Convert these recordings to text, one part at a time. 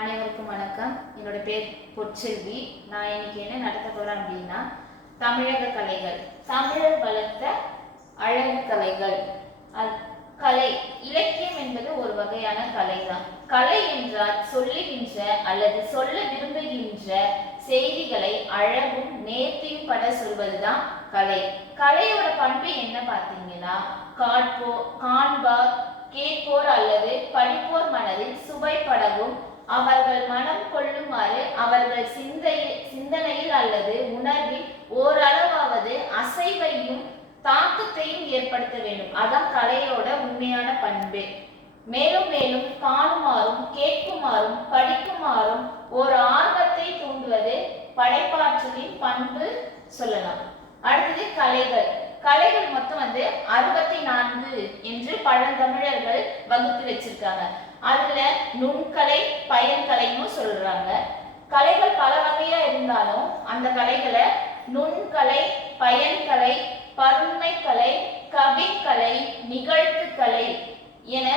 அனைவருக்கும் வணக்கம். என்னோட பேர் பொற்செல்வி. நான் இன்னைக்கு என்ன நடத்த போறேன் அப்படின்னா, தமிழக கலைகள், தமிழர் வளர்த்த அழகு கலைகள். கலை இலக்கியம் என்பது ஒரு வகையான கலைதான். கலை என்றால் சொல்லுகின்ற அல்லது சொல்ல விரும்புகின்ற செய்திகளை அழகும் நேர்த்தியும் பட சொல்வதுதான் கலை. கலையோட பண்பு என்ன பார்த்தீங்கன்னா, காண்பார் கேட்போர் அல்லது படிப்போர் மனதில் சுவைப்படவும் அவர்கள் மனம் கொள்ளுமாறு அவர்கள் சிந்தனையில் அல்லது உணர்வில் ஓரளவாவது அசைவையும் தாக்கத்தையும் ஏற்படுத்த வேண்டும். அதான் கலையோட உண்மையான பண்பு. மேலும் மேலும் காணுமாறும் கேட்குமாறும் படிக்குமாறும் ஒரு ஆர்வத்தை தூண்டுவது படைப்பாற்றலின் பண்பு சொல்லலாம். அடுத்தது கலைகள். கலைகள் மொத்தம் 64 என்று பழந்தமிழர்கள் வகுத்து வச்சிருக்காங்க. அதுல நுண்கலை பயன்கலைன்னு சொல்றாங்க. கலைகள் பல வகையா இருந்தாலும் அந்த கலைகளை நுண்கலை, பயன்கலை, பருண்மை கலை, கவிக்கலை, நிகழ்த்துக்கலை என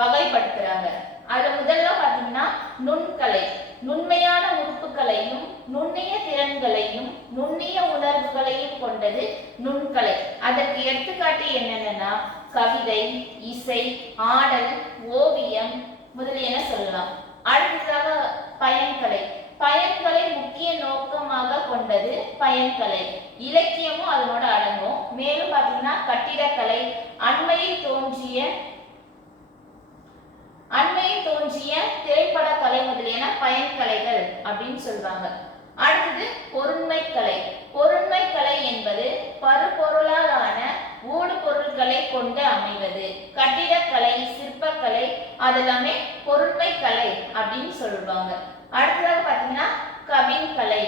வகைப்படுத்துறாங்க. அதுல முதல்ல பாத்தீங்கன்னா நுண்கலை, நுண்மையான உறுப்புகளையும் நுண்ணிய திறன்களையும் நுண்ணிய உணர்வுகளையும் கொண்டது நுண்கலை. அதற்கு எடுத்துக்காட்டு என்னென்னா கவிதை, இசை, ஆடல், ஓவியம் முதலியன சொல்லலாம். அடுத்ததாக பயன்கலை. பயன்கலை முக்கிய நோக்கமாக கொண்டது பயன்கலை. இலக்கியமும் அதனோட அடங்கும். மேலும் பாத்தீங்கன்னா கட்டிடக்கலை, அண்மையில் தோன்றிய திரைப்பட கலை முதலியன பயன்கலைகள் அப்படின்னு சொல்றாங்க. அடுத்தது பொருண்மை கலை. பொருண்மை கலை என்பது பருப்பொருளாலான ஊடு பொருட்களை கொண்டு அமைவது. கட்டிடக்கலை, சிற்பக்கலை அதெல்லாமே பொருண்மை கலை அப்படின்னு சொல்லுவாங்க. அடுத்ததாக பாத்தீங்கன்னா கவின்கலை.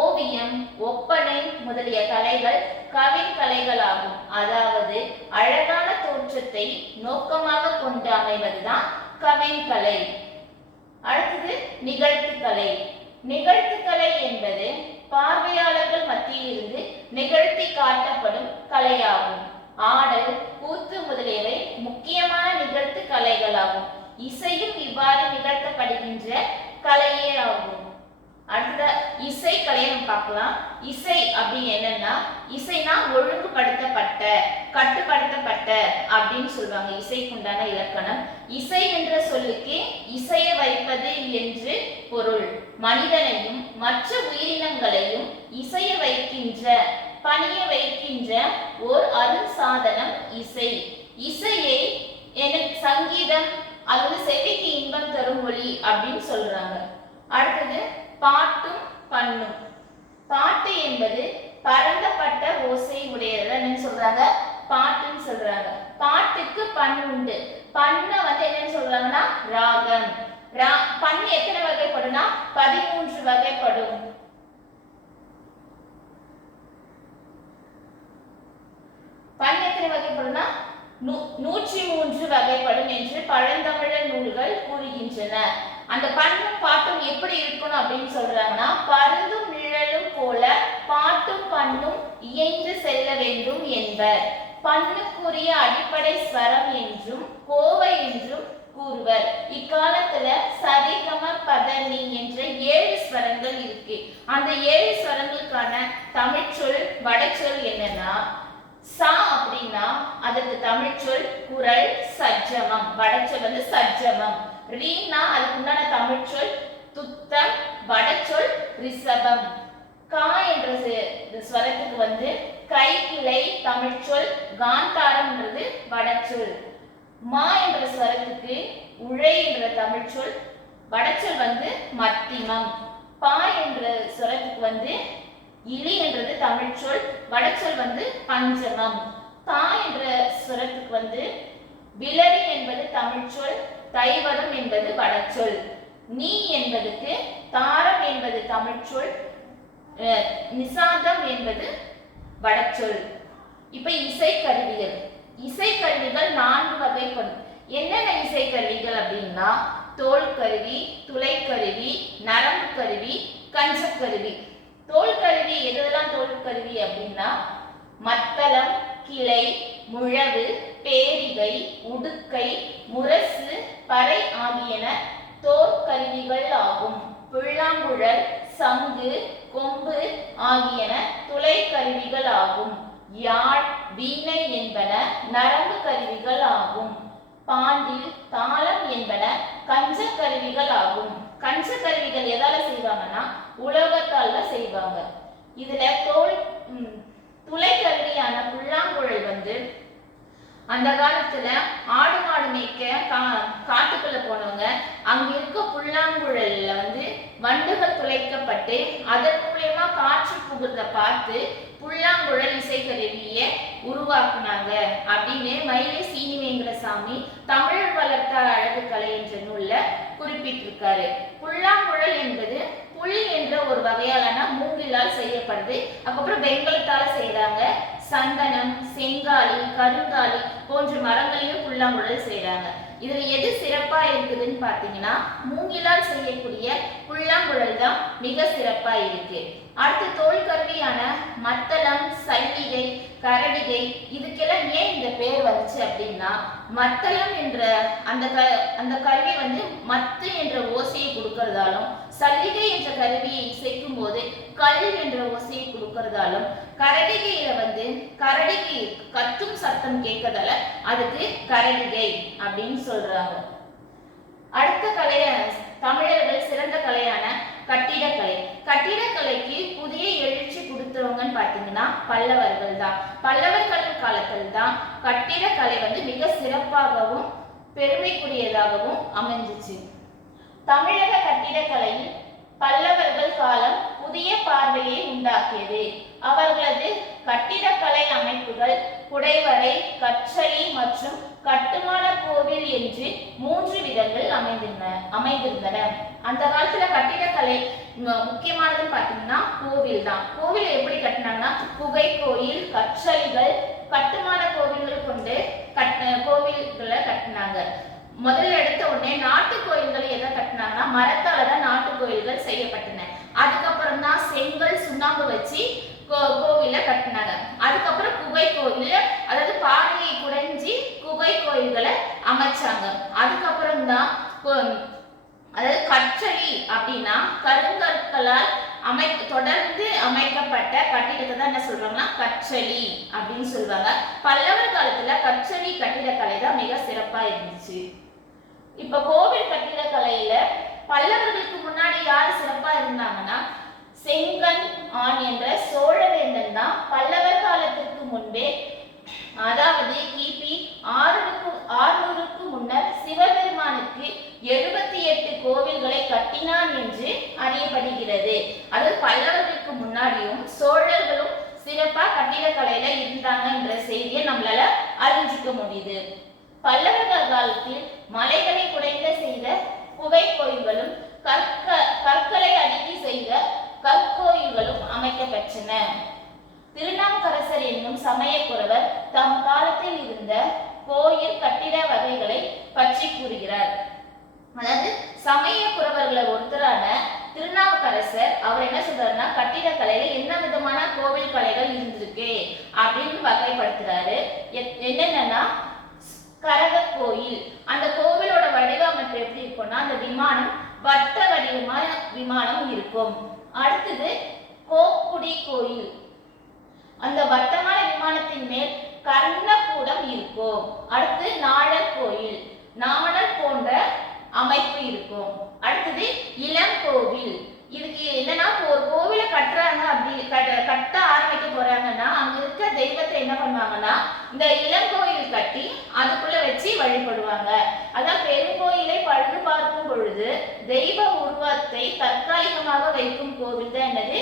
ஓவியம், ஒப்பனை முதலிய கலைகள் கவின்கலைகள் ஆகும். அதாவது அழகான தோற்றத்தை நோக்கமாக கொண்டு அமைவதுதான் கவின்கலை. அடுத்தது நிகழ்த்துக்கலை. நிகழ்த்துக்கலை என்பது பார்வையாளர்கள் மத்தியில் இருந்து நிகழ்த்தி காட்டப்படும் கலையாகும். ஆடல், கூத்து முதலியவை முக்கியமான நிகழ்த்து கலைகளாகும். இசையும் இவ்வாறு நிகழ்த்தப்படுகின்ற கலையே ஆகும். அடுத்த இசை கலையை நம்ம பார்க்கலாம். இசை அப்படின்னு என்னன்னா, இசைனா ஒழுங்குபடுத்தப்பட்ட, கட்டுப்படுத்தப்பட்ட அப்படின்னு சொல்லுவாங்க. இசைக்குண்டான இலக்கணம். இசை என்ற சொல்லுக்கு இசைய வைப்பது என்று பொருள். மனிதனையும் மற்ற உயிரினங்களையும் இசைய வைக்கின்ற, பணிய வைக்கின்ற ஓர் அருசாதனம் இசை. இசையை சங்கீதம் அல்லது செவிக்கு இன்பம் தரும் மொழி அப்படின்னு சொல்றாங்க. அடுத்தது பாட்டும் பண்ணும். பாட்டு என்பது பரந்தப்பட்ட ஓசை உடையது சொல்றாங்க, பாட்டுன்னு சொல்றாங்க. பாட்டுக்கு பண் உண்டு. பண்ண என்னன்னு சொல்றாங்கன்னா ராகம். பண்ணு எத்தனை வகைப்படும்னா 13 வகைப்படும். பண்ணு எத்தனை வகைப்படும்னா 103 வகைப்படும் என்று பழந்தமிழர் நூல்கள் கூறுகின்றன. அந்த பண்ணும் பாட்டும் எப்படி இருக்கணும் அப்படின்னு சொல்றாங்கன்னா, பருந்தும் நிழலும் போல பாட்டும் பண்ணும் இயைந்து செல்ல வேண்டும் என்பர். பண்ணுக்குரிய அடிப்படை ஸ்வரம் என்றும் கோவை என்றும் கூறுவர். இக்காலத்துல சரிகம பதனி என்ற 7 ஸ்வரங்கள் இருக்கு. அந்த 7 ஸ்வரங்களுக்கான தமிழ்ச்சொல் வடச்சொல் என்னன்னா, சா அப்படின்னா அதற்கு தமிழ்ச்சொல் குரல் சஜ்ஜமம். வடச்சொல் சஜ்ஜமம். ரீனா அதுக்கு உண்டான தமிழ்ச்சொல் துத்தம், வடச்சொல் ரிஷபம். கா என்ற ஸ்வரத்துக்கு கைக்கிளை தமிழ்ச்சொல் காந்தாரம்ன்றது வடச்சொல். மா என்ற ஸ்வரத்துக்கு உழை என்ற தமிழ்ச்சொல், வடச்சொல் மத்திமம். பா என்ற ஸ்வரத்துக்கு இலி என்றது தமிழ்ச்சொல், வடச்சொல் பஞ்சமம். தா என்ற ஸ்வரத்துக்கு விலரி என்பது தமிழ்ச்சொல், தைவதம் என்பது வடச்சொல். நீ என்பதுக்கு தாரம் என்பது தமிழ்ச்சொல், நிசாதம் என்பது வடச்சொல். இப்ப இசைக்கருவிகள். இசைக்கருவிகள் 4 வகைப்படும். என்னென்ன இசைக்கருவிகள் அப்படின்னா, தோல் கருவி, துளைக்கருவி, நரம்பு கருவி, கஞ்சக்கருவி. தோல் கருவி எதெல்லாம் தோல் கருவி அப்படின்னா, மத்தளம், கிளை, முழவு, பேரிகை, உடுக்கை, முரசு, பறை ஆகியன தோற்கருவி கருவிகள் ஆகும். புல்லாங்குழல், சங்கு, கொம்பு ஆகியன துளை கருவிகள் ஆகும். யாழ், வீணை என்பன நரம்பு கருவிகள் ஆகும். பாண்டில், தாளம் என்பன கஞ்ச கருவிகள் ஆகும். கஞ்ச கருவிகள் எதால செய்வாங்கன்னா உலோகத்தால செய்வாங்க. இதுல துளை கருவியான புல்லாங்குழல் அந்த காலத்துல ஆடு மாடு மேய்க்க காட்டுக்குள்ள போனவங்க அங்க இருக்க புல்லாங்குழல்ல வண்டுகள் துளைக்கப்பட்டு அதன் மூலமா காற்று புகுறத பார்த்து புல்லாங்குழல் இசைக்கருவிய உருவாக்குனாங்க அப்படின்னு மயிலை சீனிவேங்கடசாமி தமிழ் வளர்த்த அழகு கலை என்ற நூல்ல குறிப்பிட்டிருக்காரு. புல்லாங்குழல் என்பது புல் என்ற ஒரு வகையாலான மூங்கிலால் செய்யப்படுது. அதுக்கப்புறம் வெண்கலத்தால செய்யறாங்க. சந்தனம், செங்காலி, கருங்காலி போன்ற மரங்களையும் புல்லாங்குழல் செய்யறாங்க. இதுல எது சிறப்பா இருக்குதுன்னு பாத்தீங்கன்னா மூங்கிலால் செய்யக்கூடிய புல்லாங்குழல் தான் மிக சிறப்பா இருக்கு. அடுத்து தோல் கருவியான மத்தளம், சல்லிகை, கரடிகை இதுக்கெல்லாம் ஏன் இந்த பேர் வந்துச்சு அப்படின்னா மத்தளம் என்ற அந்த கருவி மத்து என்ற ஓசையை கொடுக்கறதாலும், சல்லிகை என்ற கருவியை இசைக்கும் போது கல் என்ற ஓசையை கொடுக்கறதாலும், கரடிகையில கரடிக்கு கத்தும் சத்தம் கேட்கறதால அதுக்கு கரடிகை அப்படின்னு சொல்றாங்க. அடுத்த கலைய தமிழர்கள் சிறந்த கலையான கட்டிடக்கலை. கட்டிடக்கலைக்கு புதிய எழுச்சி கொடுத்தவங்கன்னு பாத்தீங்கன்னா பல்லவர்கள் தான். பல்லவர்கள் காலத்தில் தான் கட்டிடக்கலை மிக சிறப்பாகவும் பெருமைக்குரியதாகவும் அமைஞ்சிச்சு. தமிழக கட்டிடக்கலையில் பல்லவர்கள் காலம் புதிய பார்வையை உண்டாக்கியது. அவர்களது கட்டிடக்கலை அமைப்புகள் குடைவரை, கற்றளி மற்றும் கட்டுமான கோவில் என்று 3 விதங்கள் அமைந்திருந்தன. அந்த காலத்துல கட்டிடக்கலை முக்கியமானதுன்னு பாத்தீங்கன்னா கோவில் தான். கோவில் எப்படி கட்டினாங்கன்னா குகை கோயில், கற்றளிகள், கட்டுமான கோவில்கள் கொண்டு கோவில்களை கட்டினாங்க. முதல்ல எடுத்த உடனே நாட்டு கோயில்களை எதை கட்டினாங்கன்னா மரத்தாலதான் நாட்டு கோயில்கள் செய்யப்பட்டன. அதுக்கப்புறம் தான் செங்கல், சுண்ணாம்பு வச்சு கோவில கட்டினாங்க. அதுக்கப்புறம் குகை கோயில், அதாவது பாறையை குடைஞ்சி குகை கோயில்களை அமைச்சாங்க. அதுக்கப்புறம் தான் அதாவது கற்றளி அப்படின்னா கருங்கற்களால் தொடர்ந்து அமைக்கப்பட்ட கட்டிடத்தை தான் என்ன சொல்றாங்கன்னா கற்றளி அப்படின்னு சொல்லுவாங்க. பல்லவர் காலத்துல கற்றளி கட்டிடக்கலை தான் மிக சிறப்பா இருந்துச்சு. இப்ப கோவில் கட்டிடக்கலையில பல்லவர்களுக்கு முன்னாடி யாரு சிறப்பா இருந்தாங்கன்னா செங்கன் ஆண் என்ற சோழவேந்தன் தான் பல்லவர் காலத்திற்கு முன்பே, அதாவது கிபி 600க்கு முன்னர் சிவபெருமானுக்கு 78 கோவில்களை கட்டினான் என்று அறியப்படுகிறது. அது பல்லவர்களுக்கு முன்னாடியும் சோழர்களும் சிறப்பா கட்டிடக்கலையில இருந்தாங்க என்ற செய்தியை நம்மளால அறிஞ்சிக்க முடியுது. பல்லவர்கள் காலத்தில் மலைகளை குடைந்த செய்த குகை கோயில்களும் கற்களை அடுக்கி செய்த கற்கோயில்களும் அமைக்கப்பெற்றன. திருநாவுக்கரசர் என்னும் சமயக்குறவர் தம் காலத்தில் இருந்த கோயில் கட்டிட வகைகளை பற்றி கூறுகிறார். அதாவது சமயக்குறவர்களை ஒருத்தரான திருநாவுக்கரசர் அவர் என்ன சொல்றாருன்னா கட்டிடக்கலையில என்ன விதமான கோவில் கலைகள் இருந்திருக்கு அப்படின்னு வகைப்படுத்துறாரு. என்னென்னா கரக கோயில், அந்த கோவிலோட வடிவமைப்பு எப்படி இருக்கும்னா அந்த விமானம் வட்ட வடிவமான விமானம் இருக்கும். அடுத்தது கோக்குடி கோயில், அந்த வட்டமான விமானத்தின் மேல் கர்ணக்கூடம் இருக்கும். அடுத்து நாழற் கோயில், நாணல் போன்ற அமைப்பு இருக்கும். அடுத்தது இளங்கோவில், இதுக்கு என்னன்னா ஒரு கோவிலை கட்டுறாங்க, அப்படி கட்ட ஆரம்பிக்க போறாங்கன்னா அங்க இருக்க தெய்வத்தை என்ன பண்ணுவாங்கன்னா இந்த இளங்கோயில் கட்டி அதுக்குள்ள வச்சு வழிபடுவாங்க. அதான் பெருங்கோயிலை பழுது பார்க்கும் பொழுது தெய்வ உருவத்தை தற்காலிகமாக வைக்கும் கோவில் தான் என்னது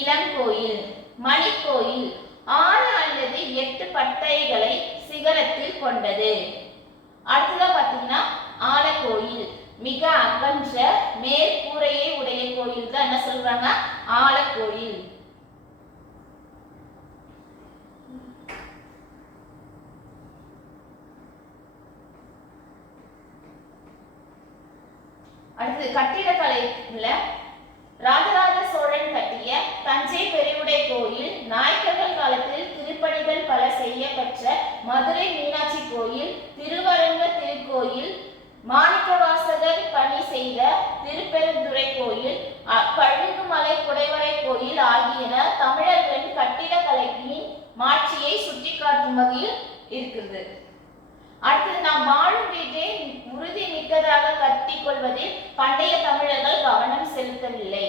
இளங்கோயில். மணிக்கோயில் 6 அல்லது 8 பட்டைகளை சிகரத்தில் கொண்டது. அடுத்ததான் பாத்தீங்கன்னா ஆலக்கோயில், மிக அகன்ற மேற்கூரையை உடைய கோயில் தான் என்ன சொல்றாங்க ஆலக்கோயில். அடுத்து கட்டிடக்கலையில ராஜராஜ சோழன் கட்டிய தஞ்சை பெருவுடை கோயில், நாயக்கர்கள் காலத்தில் திருப்பணிகள் பல செய்யப்பெற்ற மதுரை மீனாட்சி கோயில், திருவரங்க திருக்கோயில், மாணிக்கவாசகர் பணி செய்த திரு கோயில் ஆகியன தமிழர்களின் கட்டிடக்கலையின் மாட்சியை சுட்டிக்காட்டும் வகையில் இருக்கிறது. அடுத்தது, நாம் வாழும் வீட்டை உறுதி மிக்கதாக கட்டிக் கொள்வதில் பண்டைய தமிழர்கள் கவனம் செலுத்தவில்லை.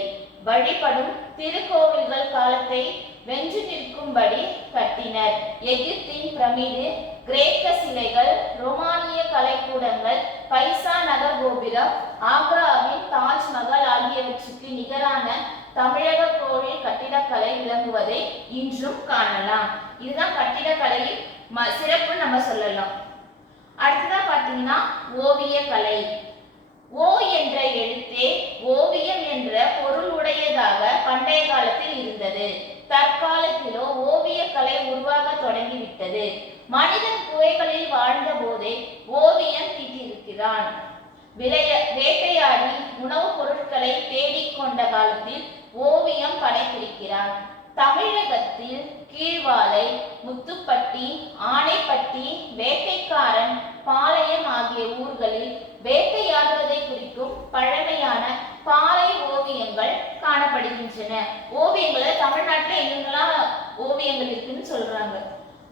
வழிபடும் திருக்கோவில்கள் காலத்தை வென்று நிற்கும்படி கட்டினர். எகிப்தின் பிரமிடு, கிரேக்க சிலைகள், ரோமானிய கலைக்கூடங்கள், பைசா நகர் கோபுரம், ஆக்ராவின் தாஜ்மஹால் ஆகியவற்றுக்கு நிகரான தமிழக கோவில் கட்டிடக்கலை விளங்குவதை இன்றும் காணலாம். இதுதான் கட்டிடக்கலையின் சிறப்பு நம்ம சொல்லலாம். அடுத்ததா பாத்தீங்கன்னா ஓவிய கலை. ஓ என்ற எழுத்தே ஓவியம் என்ற பொருள் உடையதாக பண்டைய காலத்தில் இருந்தது. தற்காலத்திலோ ஓவிய கலை உருவாக தொடங்கிவிட்டது. மனிதன் குகைகளில் வாழ்ந்த போதே ஓவியம் தீட்டியிருக்கிறான். வேட்டையாடி உணவுப் பொருட்களை தேடிக்கொண்ட காலத்தில் ஓவியம் படைத்திருக்கிறான். தமிழகத்தில் கீழ்வாலை, முத்துப்பட்டி, ஆனைப்பட்டி, வேட்டைக்காரன், பாளையம் ஆகிய ஊர்களில் வேட்டையாடுவதை குறிக்கும் பழமையான பாறை ஓவியங்கள் காணப்படுகின்றன. ஓவியங்கள் தமிழ்நாட்டில் எங்கெல்லாம் ஓவியங்கள் இருக்குன்னு சொல்றாங்க.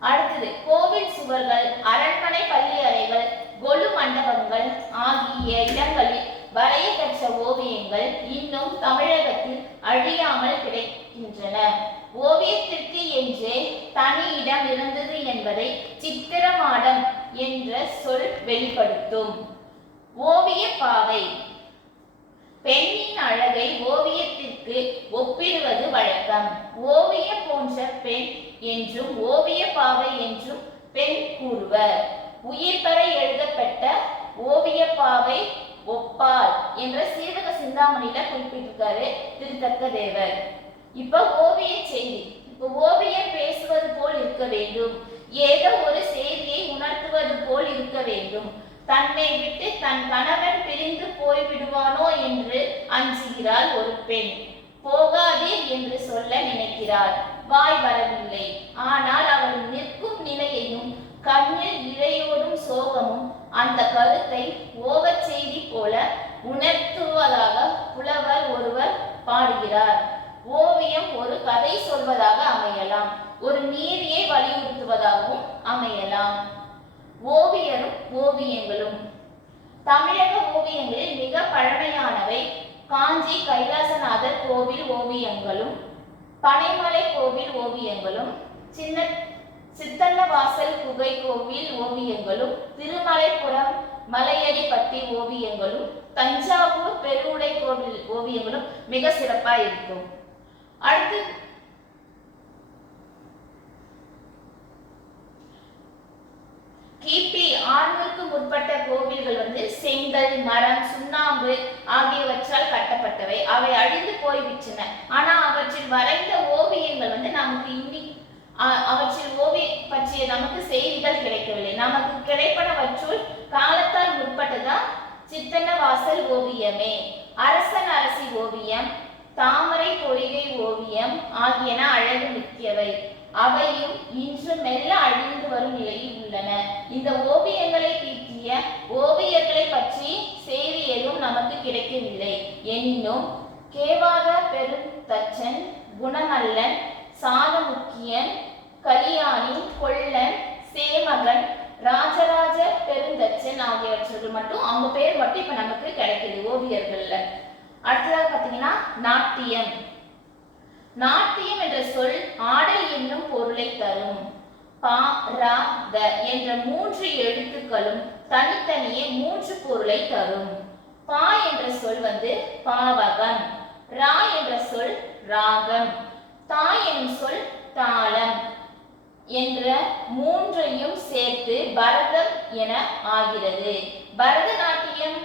அடுத்தது, கோவில் சுவர்கள், அரண்மனை பள்ளி அறைகள், கொலு மண்டபங்கள் ஆகிய இடங்களில் வரையப்பெற்ற ஓவியங்கள் இன்னும் தமிழகத்தில் அழியாமல் கிடைக்கின்றன. ஓவியத்திற்கு என்றே தனி இடம் இருந்தது என்பதை சித்திரமாடம் என்ற சொல் வெளிப்படுத்தும். ஓவிய பாவை. பெண்ணின் அழகை ஓவியத்திற்கு ஒப்பிடுவது வழக்கம். ஓவியம் போன்ற பெண் என்றும் ஓவிய பாவை என்றும் பெண் கூறுவர். உயிர் பெற எழுதப்பட்ட ஓவிய பாவை ஒப்பால் என்ற சீவக சிந்தாமணியில குறிப்பிட்டிருக்காரு திருத்தக்க தேவர். இப்ப ஓவிய செய்தி. இப்ப ஓவியம் பேசுவது போல் இருக்க வேண்டும். ஏதோ ஒரு செய்தியை உணர்த்துவது போல் இருக்க வேண்டும். தன்னை விட்டு தன் கணவன் பிரிந்து போய்விடுவானோ என்று அஞ்சுகிறாள் ஒரு பெண். போகாதீர் என்று சொல்ல நினைக்கிறாள். வாய் வரவில்லை. ஆனால் அவள் நிற்கும் நிலையையும் கண்ணில் இழையோடும் சோகமும் அந்த கருத்தை ஓகச் செய்தி போல உணர்த்துவதாக புலவர் ஒருவர் பாடுகிறார். ஓவியம் ஒரு கதை சொல்வதாக அமையலாம், ஒரு நீதியை வலியுறுத்துவதாகவும் அமையலாம். ஓவியரும் ஓவியங்களும். தமிழக ஓவியங்களில் மிக பழமையானவை காஞ்சி கைலாசநாதர் கோவில் ஓவியங்களும், பனைமலை கோவில் ஓவியங்களும், சித்தன்னவாசல் குகை கோவில் ஓவியங்களும், திருமலைப்புறம் மலையடிப்பட்டி ஓவியங்களும், தஞ்சாவூர் பெருவுடை கோவில் ஓவியங்களும் மிக சிறப்பா இருக்கும். அடுத்து கிபி 600க்கு முற்பட்ட கோவில்கள் செங்கல், மரம், சுண்ணாம்பு ஆகியவற்றால் கட்டப்பட்டவை. அவை அழிந்து போய்விட்டன. ஆனா அவற்றில் வரைந்த ஓவியங்கள் நமக்கு அவற்றில் ஓவியம் பற்றிய நமக்கு செய்திகள் கிடைக்கவில்லை. நமக்கு கிடைப்பனவற்றுள் காலத்தால் முற்பட்டதான் சித்தன்னவாசல் ஓவியமே. அரசன் அரசி ஓவியம், தாமரை பொய்கை ஓவியம் ஆகியன அழகு மிக்கவை. அவையும் இன்று மெல்ல அழிந்து வரும் நிலையில் உள்ளன. இந்த ஓவியங்களை தீட்டிய ஓவியர்களை பற்றி செய்தி எதுவும் நமக்கு கிடைக்கவில்லை. எனினும் கேவாத பெருந்தச்சன், குணமல்லன், சாதமுக்கியன், கலியாணி, கொல்லன், சேமகன், ராஜராஜ பெருந்தச்சன் ஆகியவர்கள் மட்டும் அவங்க பேர் மட்டும் இப்ப நமக்கு கிடைக்குது ஓவியர்கள்ல. அடுத்ததாக பாத்தீங்கன்னா நாட்டியம். நாட்டியம் என்ற சொல் ஆடல் என்னும் பொருளை தரும். பா, ரா, த என்ற 3 எழுத்துக்களும் தனித்தனியே 3 பொருளை தரும். பா என்ற சொல் பாவகம், ரா என்ற சொல் ராகம், தா எனும் சொல் தாளம் என்ற 3ஐயும் சேர்த்து பரதம் என ஆகிறது. பரதநாட்டியம்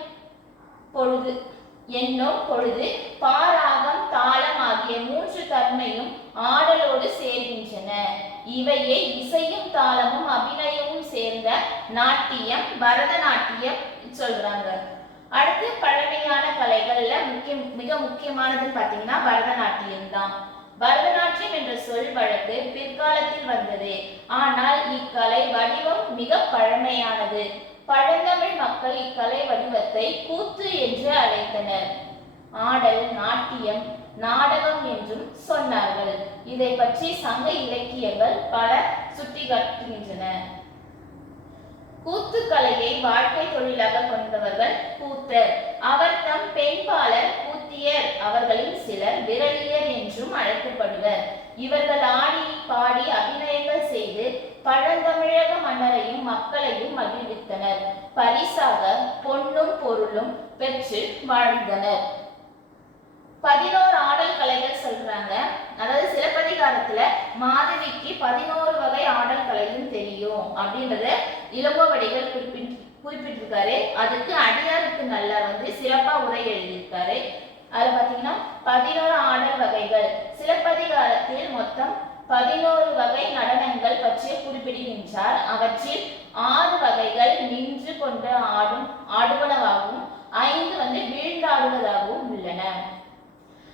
என்னும் பொழுது பாராகம், தாளம் ஆகிய 3 தன்மையும் ஆடலோடு சேர்கின்றன. இவையே இசையும் தாளமும் அபிநயமும் சேர்ந்த நாட்டியம், பரதநாட்டியம் சொல்றாங்க. அடுத்து பழமையான கலைகள்ல மிக முக்கியமானதுன்னு பாத்தீங்கன்னா பரதநாட்டியம் தான். பரதநாட்டியம் என்ற சொல் வழக்கு பிற்காலத்தில் வந்தது. ஆனால் இக்கலை வடிவம் மிக பழமையானது. பழந்தமிழ் மக்கள் இக்கலை வடிவத்தை கூத்து என்று அழைத்தனர். ஆடல், நாட்டியம், நாடகம் என்றும் சொன்னார்கள். இதை பற்றி சங்க இலக்கியங்கள் பல சுட்டிக்காட்டுகின்றன. கூத்துக்கலையை வாழ்க்கை தொழிலாக கொண்டவர்கள் கூத்தர். அவர் தம் பெண்பாளர் கூத்தியர் அவர்களில் சிலர் விரலியர் என்றும் அழைக்கப்படுவர். இவர்கள் ஆடி பாடி அபிநயங்கள் செய்து பழந்தமிழக மன்னரையும் மக்களையும் மகிழ்வித்தனர். பரிசாக பொன்னும் பொருளும் பெற்று வாழ்ந்தனர். 11 ஆடல் கலைகள் சொல்றாங்க. அதாவது சிலப்பதிகாரத்துல மாதவிக்கு 11 வகை ஆடல் கலையும் தெரியும் அப்படின்றத இளங்கோவடிகள் குறிப்பிட்டிருக்காரு. அதுக்கு அடியாருக்கு நல்லார் சிறப்பா உரை எழுதியிருக்காரு. அதுல பாத்தீங்கன்னா 11 ஆடல் வகைகள். சிலப்பதிகாரத்தில் மொத்தம் 11 வகை நடனங்கள் பற்றி குறிப்பிடுகின்றார். அவற்றில் 6 வகைகள் நின்று கொண்டு ஆடுவனவாகவும் 5 வீழ்ந்தாடுவதாகவும் உள்ளன.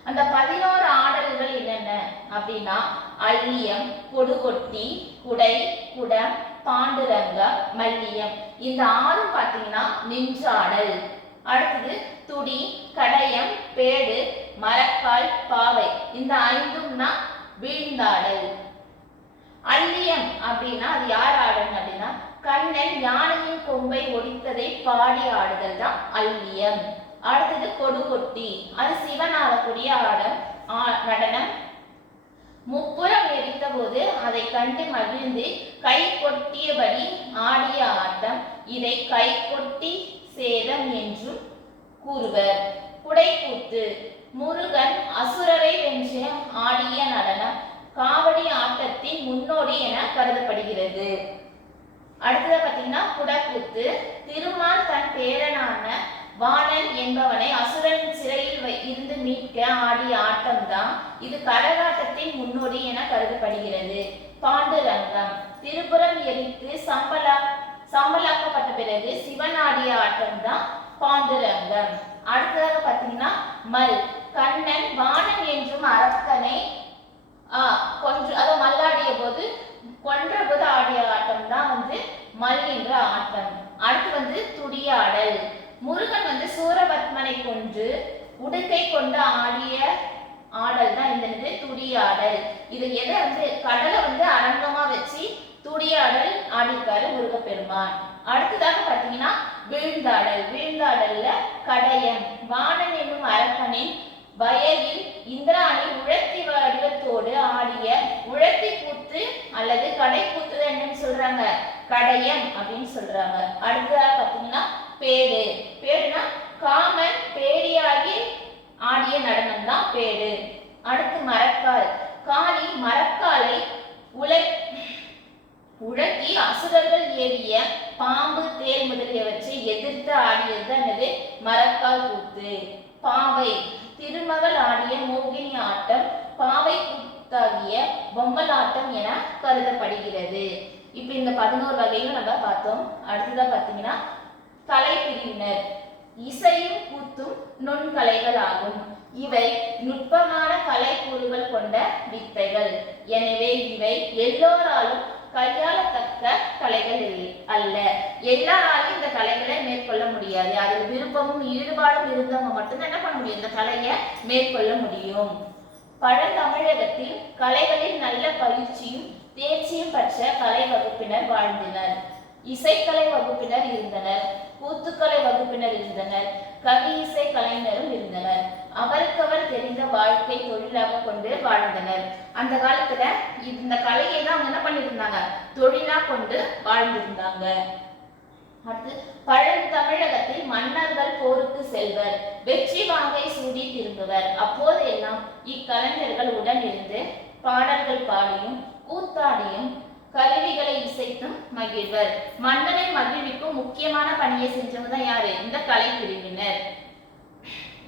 அந்த 11 ஆடல்கள் என்னென்ன அப்படின்னா அள்ளியம், கொடுகொட்டி, குடை, குடம், பாண்டுரங்கம், மல்லியம். இந்த 6 பாத்தீங்கன்னா நின்றாடல். அடுத்தது துடி, கடையம், பேடு, மரக்கால், பாவை. இந்த 5ம்னா வீழ்ந்தாடல். அள்ளியம் அப்படின்னா அது யார் ஆடல் அப்படின்னா கண்ணன் யானையின் கொம்பை ஒடித்ததை பாடி ஆடுதல் தான் அள்ளியம். அடுத்தது கொடுகொட்டி, அது சிவன் ஆடக்கூடிய நடனம். முப்புறம் எரித்த போது அதை கண்டு மகிழ்ந்து கை கொட்டியபடி ஆடிய ஆட்டம். இதை கை கொட்டி சேதம் என்றும் கூறுவர். குடைக்கூத்து, முருகன் அசுரரை வென்று ஆடிய நடனம். காவடி ஆட்டத்தின் முன்னோடி என கருதப்படுகிறது. அடுத்தது பாத்தீங்கன்னா குடக்கூத்து, திருமால் தன் பேரனான வாணன் என்பவனை அசுரன் சிறையில் இருந்து மீட்க ஆடிய ஆட்டம் தான். இது கரகாட்டத்தின் முன்னோடி என கருதப்படுகிறது. பாண்டுரங்கம், திருப்புறம் எரித்து சாம்பலாக்கப்பட்ட பிறகு சிவன் ஆடிய ஆட்டம் தான் பாண்டுரங்கம். அடுத்ததாக பாத்தீங்கன்னா மல், கண்ணன் வாணன் என்றும் அரக்கனை மல்லாடிய போது கொன்ற போது ஆடிய ஆட்டம் தான் மல் என்ற ஆட்டம். அடுத்து துடியாடல், முருகன் சூரபத்மனை கொன்று உடுக்கை கொண்டு ஆடிய ஆடல் தான் இந்த துடியாடல். இது எதை கடலை அரங்கமா வச்சு துடியாடல் ஆடியிருக்காரு முருகப்பெருமான். அடுத்ததாக பாத்தீங்கன்னா வீழ்ந்தாடல். வீழ்ந்தாடல்ல கடையம், வாணன் என்னும் அரக்கனின் வயலில் இந்திராணி உழத்தி வடிவத்தோடு ஆடிய உழத்தி கூத்து அல்லது கடை கூத்து என்னன்னு சொல்றாங்க கடையம் அப்படின்னு சொல்றாங்க. அடுத்ததாக பாத்தீங்கன்னா பேடு. பேடுனா காமன் பேடியாகி ஆடிய நடனம் தான் பேடு. அடுத்து மரக்கால், காளி மரக்காலை உழக்கி அசுரர்கள் ஏறிய பாம்பு, தேல் முதலியவற்றை எதிர்த்து ஆடியது என்னது மரக்கால் கூத்து. பாவை, திருமகள் ஆடிய மோகினி ஆட்டம் பாவை கூத்தாகிய பொம்மலாட்டம் என கருதப்படுகிறது. இப்ப இந்த 11 வகையும் நம்ம பார்த்தோம். அடுத்ததா பாத்தீங்கன்னா கலை பிரிவினர். இசையும் கூத்தும் நுண்கலைகள் ஆகும். இவை நுட்பமான கலை கூறுகள் கொண்ட வித்தைகள். எனவே இவை எல்லோராலும் கையாளத்தக்க கலைகள் அல்ல. எல்லாராலும் இந்த கலைகளை மேற்கொள்ள முடியாது. அதில் விருப்பமும் ஈடுபாடும் இருந்தவங்க மட்டும்தான் என்ன பண்ண முடியும், இந்த கலையை மேற்கொள்ள முடியும். பழந்தமிழகத்தில் கலைகளில் நல்ல பயிற்சியும் தேர்ச்சியும் பெற்ற கலை வகுப்பினர் வாழ்ந்தனர். இசைக்கலை வகுப்பினர் இருந்தனர், கூத்துக்கலை வகுப்பினர் இருந்தனர், கவி இசை கலைஞரும் இருந்தனர். அவருக்கவர் தெரிந்த வாழ்க்கை தொழிலாக கொண்டு வாழ்ந்தனர். அந்த காலத்துல இந்த கலையை தான் அவங்க என்ன பண்ணிருந்தாங்க, தொழிலா கொண்டு வாழ்ந்திருந்தாங்க. அடுத்து பழந்தமிழகத்தில் மன்னர்கள் போருக்கு செல்வர், வெற்றி வாங்கை சூடி திரும்புவர். அப்போது எல்லாம் இக்கலைஞர்கள் உடன் இருந்து பாடல்கள் பாடியும் கூத்தாடியும் கருவிகளை இசைத்தும் மகிழ்வர். மன்னனை மகிழ்விக்கும் முக்கியமான பணியை செஞ்சவங்க தான் யாரு, இந்த கலை பிரிவினர்.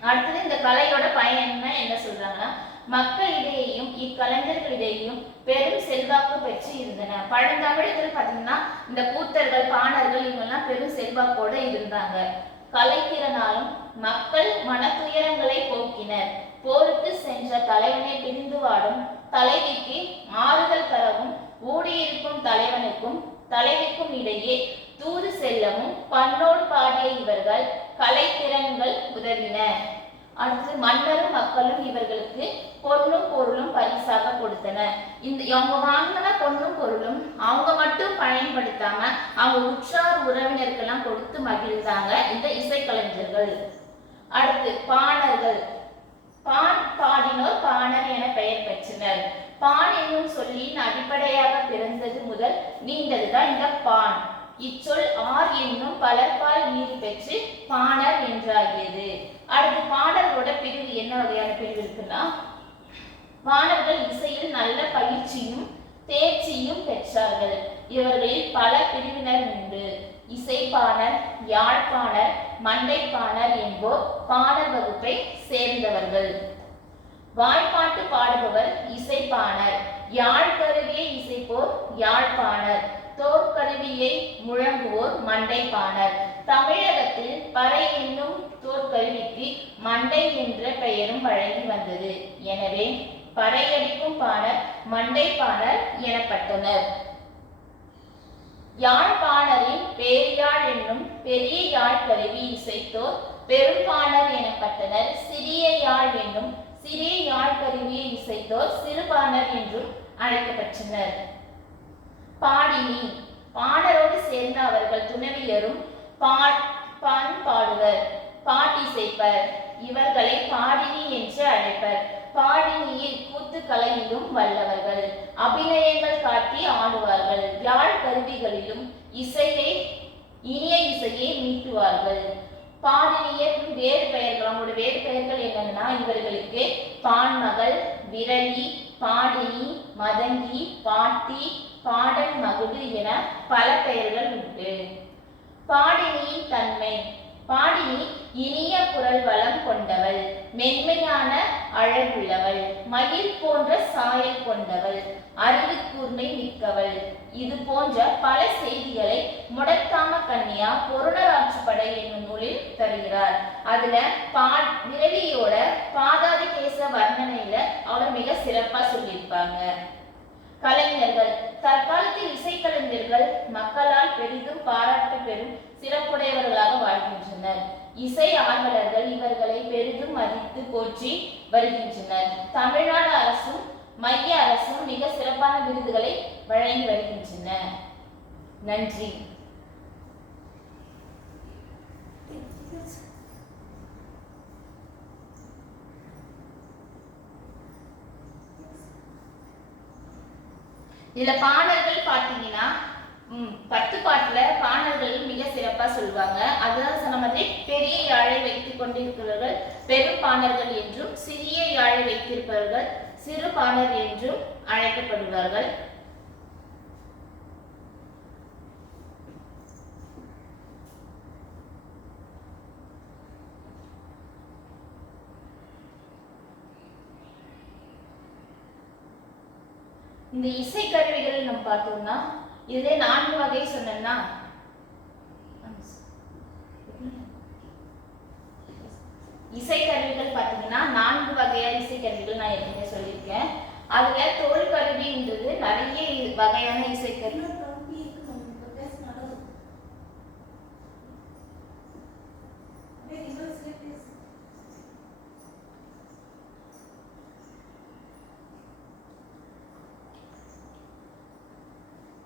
அடுத்தது இந்த கலையோட பயன் என்ன சொல்றாங்கன்னா, மக்களிடையேயும் இக்கலைஞர்களிடையேயும் பெரும் செல்வாக்கு பெற்று இருந்தன. பழந்தமிழர்கள் பாத்தீங்கன்னா இந்த கூத்தர்கள், பாணர்கள் இவங்கெல்லாம் பெரும் செல்வாக்கோட இருந்தாங்க. கலைத்திறனாலும் மக்கள் மனத்துயரங்களை போக்கினர். போருக்கு சென்ற தலைவனை பிரிந்து வாடும் தலைவிக்கு ஆறுதல் தரவும், ஊடியிருக்கும் தலைவனுக்கும் தலைவிக்கும் இடையே தூது செல்லவும் பண்ணோடு பாடிய இவர்கள் கலைத்திறன்கள் உதவின. அடுத்து மன்னரும் மக்களும் இவர்களுக்கு பொன்னும் பொருளும் பரிசாக கொடுத்தனர். அவங்க வாங்கின பொன்னும் பொருளும் அவங்க மட்டும் பயன்படுத்தாம அவங்க உற்றார் உறவினருக்கெல்லாம் கொடுத்து மகிழ்ந்தாங்க இந்த இசைக்கலைஞர்கள். அடுத்து பாணர்கள். பான் பாடினோர் பாணர் என பெயர் பெற்றனர். பான் என்னும் சொல்லின் அடிப்படையாக பிறந்தது முதல் நீண்டதுதான் இந்த பான். இச்சொல் ஆர் என்னும் பலர்பால் நீர் பெற்று பாணர் என்றாகியது. அடுத்து பாடலோட பிரிவு என்ன வகையான பிரிவு இருக்குன்னா, பாணர்கள் இசையில் நல்ல பயிற்சியும் தேர்ச்சியும் பெற்றார்கள். இவர்களில் பல பிரிவினர் உண்டு. இசைப்பாணர், யாழ்ப்பாணர், மண்டைப்பாணர் என்போர் பாணர் வகுப்பை சேர்ந்தவர்கள். வாய்ப்பாட்டு பாடுபவர் இசைப்பாணர், யாழ்கருவியை இசைப்போர் யாழ்ப்பாணர், தோற்கருவியை முழங்குவோர் மண்டைப்பாணர். தமிழகத்தில் பறை என்னும் தோற்கருவிக்கு மண்டை என்ற பெயரும் வழங்கி வந்தது. எனவே பறையடிக்கும் பாணர் மண்டைப்பாணர் எனப்பட்டனர். யாழ்ப்பாணரின் பேரியாழ் என்னும் பெரிய யாழ் கருவி இசைத்தோர் பெரும்பாணர் எனப்பட்டனர். சிறிய யாழ் என்னும் சிறிய யாழ் கருவியை இசைத்தோர் சிறுபாணர் என்றும் அழைக்கப்பட்டனர். பாடினி. பாணரோடு சேர்ந்த அவர்கள் துணைவியரும் பான் பாடுவர், பாட்டிசைப்பர். இவர்களை பாடினி என்று அழைப்பர். பாடினியில் கூத்துக்கலையிலும் வல்லவர்கள். அபிநயங்கள் காட்டி ஆடுவார்கள். யாழ் கருவிகளிலும் இனிய இசையை மீட்டுவார்கள். பாடினியற்றும் வேறு பெயர்கள், அவங்களோட வேறு பெயர்கள் என்னன்னா, இவர்களுக்கு பான்மகள், விரலி, பாடினி, மதங்கி, பாட்டி, பாடல் மகுடு என பல பெயர்கள் உண்டு. பாடினியின் தன்மை. பாடினி இனிய குரல் வளம் கொண்டவள், மென்மையான அழகுள்ளவள், மயில் போன்ற சாயல் கொண்டவள், அறிவு கூர்மை மிக்கவள். இது போன்ற பல செய்திகளை முடத்தாம கன்னியா பொருணராற்றுப்படை என்னும் நூலில் தருகிறார். அதுல விரலியோட பாதாதி கேச வர்ணனையில அவளை மிக சிறப்பா சொல்லியிருப்பாங்க. கலைஞர்கள். தற்காலத்தில் இசைக்கலைஞர்கள் மக்களால் பெரிதும் பாராட்டு பெறும் சிறப்புடையவர்களாக வாழ்கின்றனர். இசை ஆர்வலர்கள் இவர்களை பெரிதும் மதித்து போற்றி வருகின்றனர். தமிழ்நாடு அரசும் மைய அரசும் மிக சிறப்பான விருதுகளை வழங்கி வருகின்றன. நன்றி. இதுல பாடல்கள் பாத்தீங்கன்னா 10 பாட்டுல பாடல்கள் மிக சிறப்பா சொல்லுவாங்க. அதுதான் சொன்ன மாதிரி பெரிய யாழை வைத்துக் கொண்டிருக்கிறவர்கள் பெரும் பாணர்கள் என்றும், சிறிய யாழை வைத்திருப்பவர்கள் சிறு பாணர் என்றும் அழைக்கப்படுவார்கள். இந்த இசைக்கருவிகள் நம்ம பார்த்தோம்னா இதே 4 வகை சொன்னா, இசைக்கருவிகள் பார்த்தீங்கன்னா 4 வகையான இசைக்கருவிகள் நான் ஏற்கனவே சொல்லியிருக்கேன். அதுல தோல் கருவின்றது நிறைய வகையான இசைக்கருவி.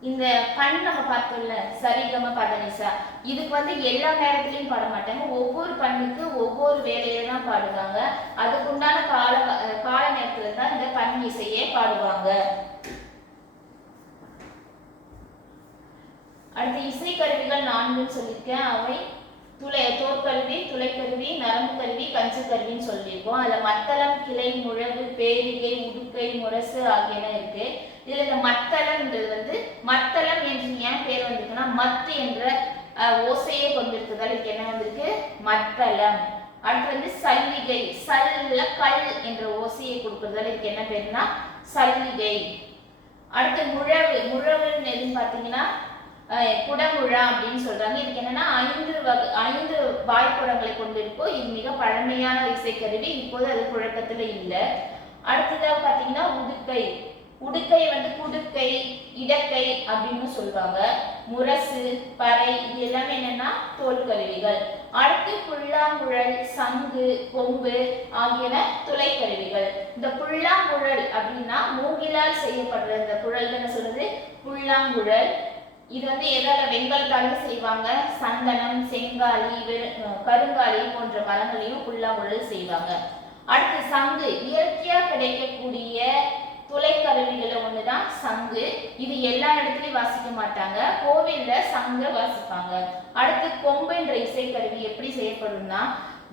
இந்த பண் நம்ம பார்த்தோம்ல, சரிகம பதனிசா, இதுக்கு எல்லா நேரத்திலையும் பாட மாட்டாங்க. ஒவ்வொரு பண்ணுக்கு ஒவ்வொரு வேலையில தான் பாடுவாங்க. அதுக்குண்டான கால நேரத்துல தான் இந்த பண் இசையே பாடுவாங்க. அடுத்து இசைக்கருவிகள் 4 சொல்லியிருக்கேன். அவை தோற்கருவி, துளைக்கருவி, நரம்பு கருவி, கஞ்சு கருவின்னு சொல்லியிருக்கோம். அதுல மத்தளம், கிளை, முழவு, பேரிகை, உடுக்கை, முரசு ஆகியன இருக்கு. இதுல இந்த மத்தளம்ன்றது மத்தளம் என்று ஏன் பேர் வந்திருக்குன்னா, மத்து என்ற ஓசையை கொண்டிருக்குதால் இதுக்கு என்ன வந்திருக்கு, மத்தளம். அடுத்து சல்லிகை, சல்ல கல் என்ற ஓசையை கொடுக்கறதால இதுக்கு என்ன பேருனா சல்லிகை. அடுத்து முழவு. முழவுன்னு எதுன்னு பாத்தீங்கன்னா குடமுழா அப்படின்னு சொல்றாங்க. இதுக்கு என்னன்னா 5 வாய்ப்புறங்களை கொண்டிருக்கும். இது மிக பழமையான இசைக்கருவி. இப்போது அது புழக்கத்துல இல்லை. அடுத்ததாக பாத்தீங்கன்னா உடுக்கை. உடுக்கை குடுக்கை, இடக்கை அப்படின்னு சொல்லுவாங்க. முரசு, பறை இது எல்லாமே என்னன்னா தோல் கருவிகள். அடுத்து புல்லாங்குழல், சங்கு, கொம்பு ஆகியன துளைக்கருவிகள். இந்த புல்லாங்குழல் அப்படின்னா மூங்கிலால் செய்யப்படுற இந்த குழல் என்ன சொல்றது, புல்லாங்குழல். இது எதால வெண்கலத்தால செய்வாங்க. சந்தனம், செங்காலி, கருங்காலி போன்ற மரங்களையும் புல்லாங்குழல் செய்வாங்க. அடுத்து சங்கு, இயற்கையா கிடைக்கக்கூடிய துளைக்கருவிகள ஒண்ணுதான் சங்கு. இது எல்லா இடத்துலயும் வாசிக்க மாட்டாங்க, கோவில்ல சங்க வாசிப்பாங்க. அடுத்து கொம்பு என்ற இசைக்கருவி எப்படி செய்யப்படும்னா,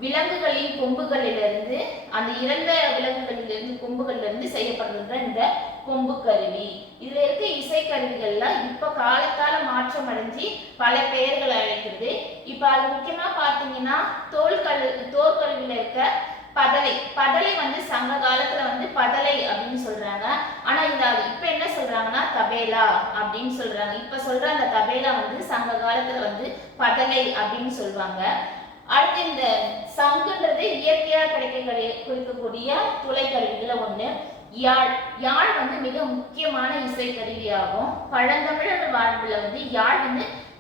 விலங்குகளின் கொம்புகளிலிருந்து, அந்த இறந்த விலங்குகளிலிருந்து கொம்புகளிலிருந்து செய்யப்படுகின்ற இந்த கொம்பு கருவி. இதுல இருக்க இசைக்கருவிகள்லாம் இப்ப காலத்தால மாற்றம் அடைஞ்சு பல பெயர்கள் அழைக்கிறது. இப்ப அது முக்கியமா பாத்தீங்கன்னா தோற்கருவில இருக்க பதலை. பதலை சங்க காலத்துல பதலை அப்படின்னு சொல்றாங்க. ஆனா இப்ப என்ன சொல்றாங்கன்னா தபேலா அப்படின்னு சொல்றாங்க. இப்ப சொல்ற அந்த தபேலா சங்க காலத்துல பதலை அப்படின்னு சொல்லுவாங்க. அடுத்து இந்த சங்குன்றது இயற்கையா கிடைக்கக்கூடிய துளைக்கருவிகளை ஒண்ணு. யாழ். யாழ் மிக முக்கியமான இசைக்கருவியாகும். பழந்தமிழர் வாழ்வுல யாழ்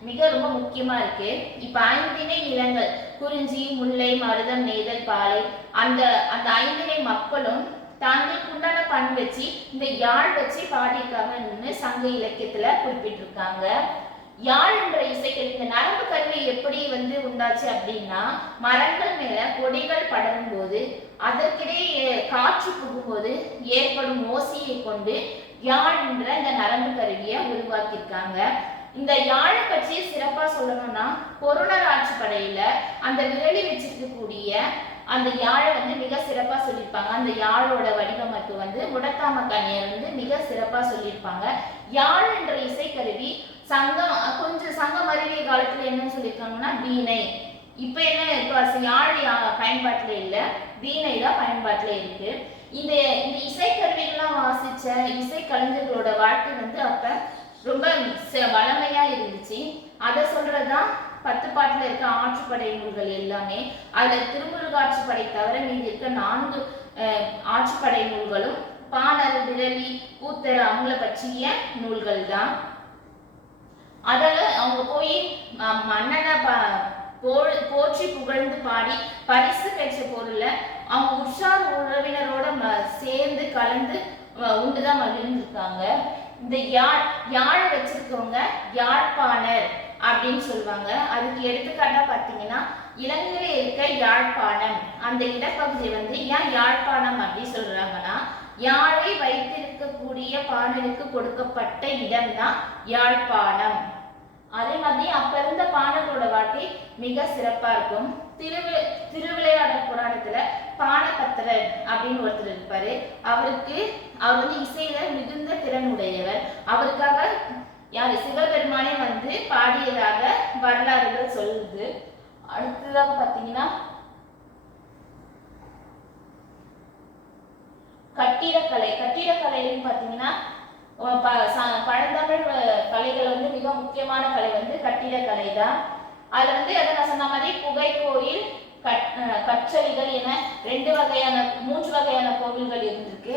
மிக ரொம்ப முக்கியமா இருக்கு. இப்ப ஐந்திணை நிலங்கள், குறிஞ்சி, முல்லை, மருதம், நெய்தல், பாலை, அந்த அந்த ஐந்திணை மக்களும் தாங்களுக்கு உண்டான பண் வச்சு இந்த யாழ் வச்சு பாடியிருக்காங்கன்னு சங்க இலக்கியத்துல குறிப்பிட்டிருக்காங்க. யாழ் என்ற இசைக்கருவி, இந்த நரம்பு கருவி எப்படி உண்டாச்சு அப்படின்னா, மரங்கள் மேல கொடிகள் படரும் போது அதற்கிடையே காற்று புகும்போது ஏற்படும் ஓசையை கொண்டு யாழ் என்ற இந்த நரம்பு கருவியை உருவாக்கியிருக்காங்க. இந்த யாழை பற்றி சிறப்பா சொல்லணும்னா, பொருணர் ஆட்சி படையில அந்த விரலி வச்சிருக்கக்கூடிய அந்த யாழை மிக சிறப்பா சொல்லியிருப்பாங்க. அந்த யாழோட வடிவமைப்பு முடத்தாம கண்ணியர் மிக சிறப்பா சொல்லியிருப்பாங்க. யாழ் என்ற இசைக்கருவி கொஞ்சம் சங்கம் அறிவிய காலத்துல என்னன்னு சொல்லியிருக்காங்கன்னா வீணை. இப்ப என்ன, இப்ப யாழ் பயன்பாட்டுல இல்ல, வீணை தான் பயன்பாட்டுல இருக்கு. இந்த இந்த இசைக்கருவிகள்லாம் வாசிச்ச இசை கலைஞர்களோட வாழ்க்கை அப்ப ரொம்ப வளமையா இருந்துச்சு. அதை சொல்றதுதான் 10 பாட்டுல இருக்க ஆற்றுப்படை நூல்கள் எல்லாமே. அதுல திருமுருகாற்றுப்படை தவிர மீதி இருக்க 4 ஆற்றுப்படை நூல்களும் பாணர், விரலி, கூத்தர் அவங்கள பற்றிய நூல்கள் தான். அதில் அவங்க போய் மன்னனை போற்றி புகழ்ந்து பாடி பரிசு பெற்ற பொருளை அவங்க உற்சார் உறவினரோட சேர்ந்து கலந்து உண்டுதான் மகிழ்ந்திருக்காங்க. இந்த யாழ் வச்சிருக்கவங்க யாழ்ப்பாணர் அப்படின்னு சொல்லுவாங்க. அதுக்கு எடுத்துக்காட்டா பார்த்தீங்கன்னா, இலங்கையில இருக்க யாழ்ப்பாணம் அந்த இடப்பகுதி ஏன் யாழ்ப்பாணம் அப்படி சொல்றாங்கன்னா, யாழை வைத்திருக்கக்கூடிய பாணருக்கு கொடுக்கப்பட்ட இடம்தான் யாழ்ப்பாணம். அதே மாதிரி அப்ப இருந்த பாணர்களோட வாழ்க்கை மிக சிறப்பா இருக்கும். திருவிளையாடல் புராணத்துல பாணபத்திரர் அப்படின்னு ஒருத்தர் இருப்பாரு. அவர் இசையில மிகுந்த திறன் உடையவர். அவருக்காக யாரு சிவபெருமானே பாடியதாக வரலாறுகள் சொல்லுது. அடுத்ததாக பாத்தீங்கன்னா கட்டிடக்கலை. கட்டிடக்கலைன்னு பாத்தீங்கன்னா பழந்தமிழ் கலைகள் மிக முக்கியமான கலை கட்டிடக்கலை தான். அதுல அதை நான் சொன்ன மாதிரி குகை கோயில், கற்றளிகள் என 3 வகையான கோவில்கள் இருந்திருக்கு.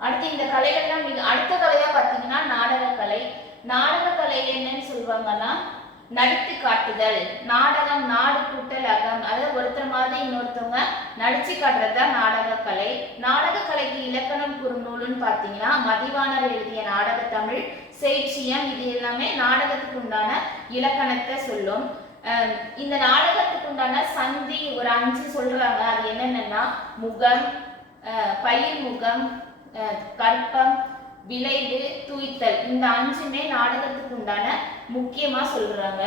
அடுத்து இந்த கலைகள்லாம் அடுத்த கலையா பாத்தீங்கன்னா நாடகக்கலை. நாடகக்கலையில என்னன்னு சொல்லுவாங்கன்னா, நடித்து காட்டுதல். நாடகம், நாடு கூட்டல் அகம், அதாவது ஒருத்தர் மாதிரி இன்னொருத்தவங்க நடிச்சு காட்டுறதுதான் நாடகக்கலை. நாடகக்கலைக்கு இலக்கணம் குறுநூலுன்னு பாத்தீங்கன்னா, மதிவாணர் எழுதிய நாடக தமிழ், செய்சியம், இது எல்லாமே நாடகத்துக்கு உண்டான இலக்கணத்தை சொல்லும். இந்த நாடகத்துக்கு உண்டான சந்தி ஒரு 5 சொல்றாங்க. அது என்னென்னா, முகம், பயிர் முகம், கற்பம், விளைவு, தூய்த்தல். இந்த 5மே நாடகத்துக்கு உண்டான முக்கியமா சொல்றாங்க.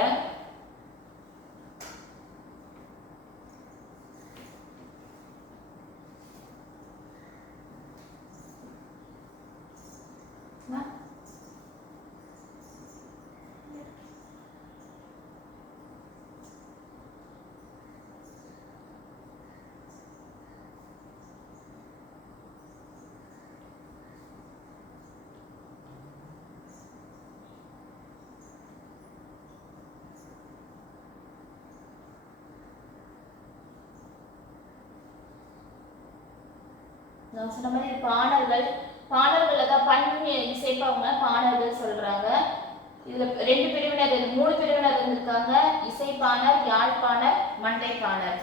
நான் சொன்ன மாதிரி பாணர்கள், பாணர்கள் தான் பண் இசைப்பவங்க பாணர்கள் சொல்றாங்க. இதுல 2 பிரிவினர் 3 பிரிவினர் இருந்திருக்காங்க. இசைப்பாணர், யாழ்ப்பாணர், மண்டைப்பாணர்.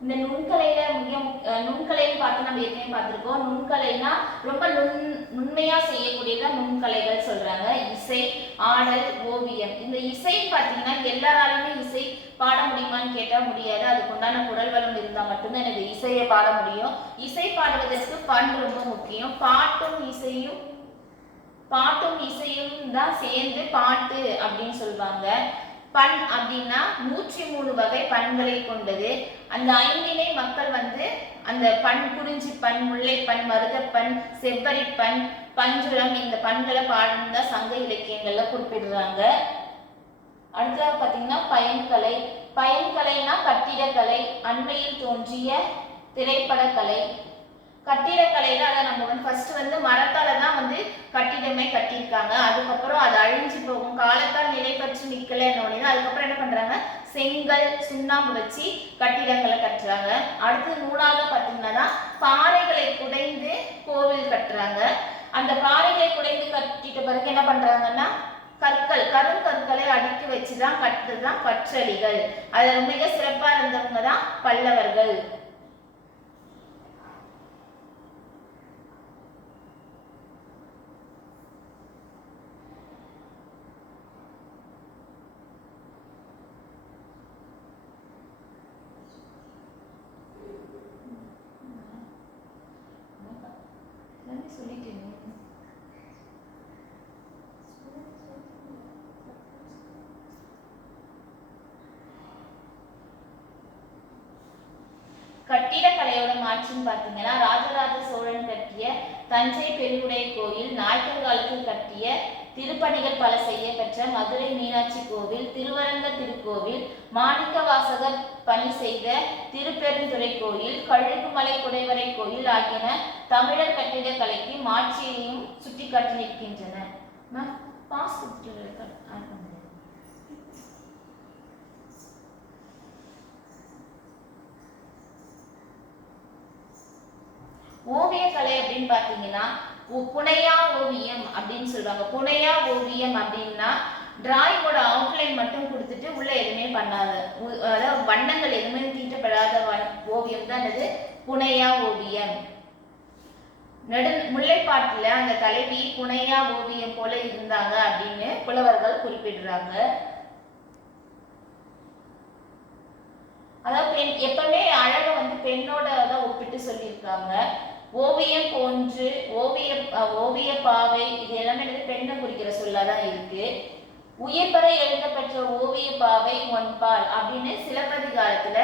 இந்த நுண்கலையில நுண்கலைன்னு பார்த்து நம்ம ஏற்கனவே பார்த்துருக்கோம். நுண்கலைனா ரொம்ப நுண்மையா செய்யக்கூடியதான் நுண்கலைகள் சொல்றாங்க. இசை, ஆடல், ஓவியம். இந்த இசை பார்த்தீங்கன்னா எல்லாராலுமே இசை பாட முடியுமான்னு கேட்டா முடியாது. அதுக்கு உண்டான குரல் வளம் இருந்தால் மட்டும்தான் எனக்கு இசையை பாட முடியும். இசை பாடுவதற்கு பண் ரொம்ப முக்கியம். பாட்டும் இசையும் தான் சேர்ந்து பாட்டு அப்படின்னு சொல்லுவாங்க. பண் அப்படின்னா 103 வகை பண்களை கொண்டது. அந்த 5 மக்கள் அந்த பண், குறிஞ்சி பண், முல்லை பண், மருதப்பண், செவ்வரி பண், பஞ்சுரம், இந்த பண்களை பாடுன்னு தான் சங்க இலக்கியங்கள்ல குறிப்பிடுறாங்க. அடுத்தது பார்த்தீங்கன்னா பயன்கலை. பயன்கலைனா கட்டிடக்கலை, அண்மையில் தோன்றிய திரைப்படக்கலை. கட்டிடக்கலையில அதை நம்ம ஃபர்ஸ்ட் மரத்தால தான் கட்டிடமே கட்டியிருக்காங்க. அதுக்கப்புறம் அது அழிஞ்சு போகும், காலத்தால் நிலை பெற்று நிக்கலன்னு அதுக்கப்புறம் என்ன பண்றாங்க, செங்கல், சுண்ணாம்பு வச்சு கட்டிடங்களை கட்டுறாங்க. அடுத்து 3வது பார்த்தீங்கன்னா பாறைகளை குடைந்து கோவில் கட்டுறாங்க. அந்த பாறைகளை குடைந்து கட்டிட்ட பிறகு என்ன பண்றாங்கன்னா கருங்கற்களை அடுக்கி வச்சுதான் கட்டுறதுதான் கற்றளிகள். அதுல மிக சிறப்பா இருந்தவங்க தான் பல்லவர்கள். கட்டிடக்கலையோட மாட்சின்னு பார்த்தீங்கன்னா ராஜராஜ சோழன் கட்டிய தஞ்சை பெருவுடை கோயில், நாயக்கர் காலத்தில் கட்டிய திருப்பணிகள் பல செய்யப்பெற்ற மதுரை மீனாட்சி கோவில், திருவரங்க திருக்கோவில், மாணிக்க வாசகர் பணி செய்த திருப்பெருந்துறை கோயில், கழுகுமலை குடைவரை கோயில் ஆகியன தமிழர் கட்டிடக்கலைக்கு மாட்சியையும் சுட்டி காட்டி நிற்கின்றன. ஓவியக்கலை அப்படின்னு பார்த்தீங்கன்னா புனையா ஓவியம் அப்படின்னு சொல்றாங்க. புனையா ஓவியம் அப்படின்னா டிராயிங்கோட அவுட்லைன் மட்டும் கொடுத்துட்டு உள்ள எதுவுமே பண்ணாத, அதாவது வண்ணங்கள் எதுவுமே தீட்டப்படாத ஓவியம் தான் அது புனையா ஓவியம். முல்லைப்பாட்டுல அந்த தலைவி புனையா ஓவியம் போல இருந்தாங்க அப்படின்னு புலவர்கள் குறிப்பிடுறாங்க. அதாவது எப்பவுமே அழக பெண்ணோட தான் ஒப்பிட்டு சொல்லியிருக்காங்க. ஓவியம் போன்று, ஓவிய பாவை, இது எல்லாமே பெண்ணை குறிக்கிற சொல்லாதான் இருக்கு. உயிர்பெற எழுதப்பெற்ற ஓவிய பாவை ஒன்பால் அப்படின்னு சிலப்பதிகாரத்துல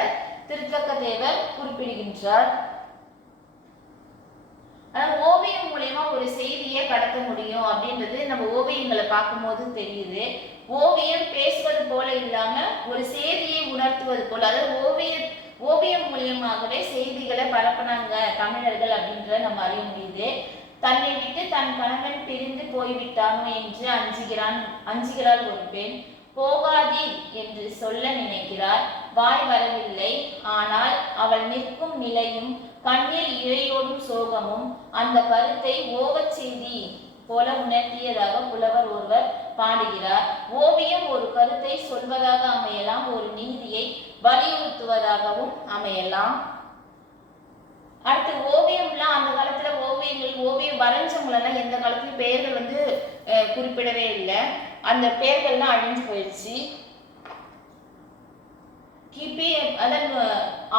திருத்தக்க தேவர் குறிப்பிடுகின்றார். ஓவியம் மூலமா ஒரு செய்தியை கடத்த முடியும் அப்படின்றது நம்ம ஓவியங்களை பார்க்கும்போது தெரியுது. ஓவியம் பேசுவது போல இல்லாம ஒரு செய்தியை உணர்த்துவது போல, அதாவது ஓவியம் மூலியமாகவே செய்திகளை பரப்பினாங்க தமிழர்கள் அப்படின்றத நம்ம அறிய முடியுது. தன்னை விட்டு தன் கணவன் பிரிந்து போய்விட்டானோ என்று அஞ்சுகிறாள் ஒரு பெண். போகாதீர் என்று சொல்ல நினைக்கிறார், வாய் வரவில்லை. ஆனால் அவள் நிற்கும் நிலையும் கண்ணில் இழையோடும் சோகமும் அந்த கருத்தை ஓவச் செய்தி போல உணர்த்தியதாக புலவர் ஒருவர் பாடுகிறார். ஓவியம் ஒரு கருத்தை சொல்வதாக அமையலாம், ஒரு நீதியை வலியுறுத்துவதாகவும் அமையலாம். அடுத்து ஓவியம்லாம் அந்த காலத்துல ஓவியம் வரைஞ்சவங்களெல்லாம் எந்த காலத்துலயும் பெயர்கள் குறிப்பிடவே இல்லை. அந்த பெயர்கள்லாம் அழிஞ்சு போயிடுச்சு. கிபி அதான்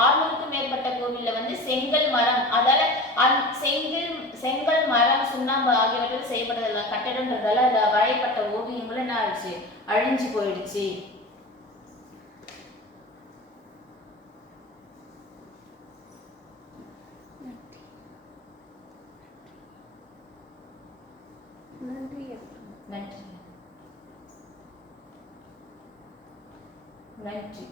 600க்கும் மேற்பட்ட கோவில்ல வந்து செங்கல் மரம் அதால செங்கல் மரம் சுண்ணாம்பு ஆகியவற்றால் செய்யப்பட்டது கட்டடம்ன்றதால அந்த வரையப்பட்ட ஓவியங்களும் என்ன ஆயிடுச்சு, அழிஞ்சு போயிடுச்சு. நன்றி நன்றி.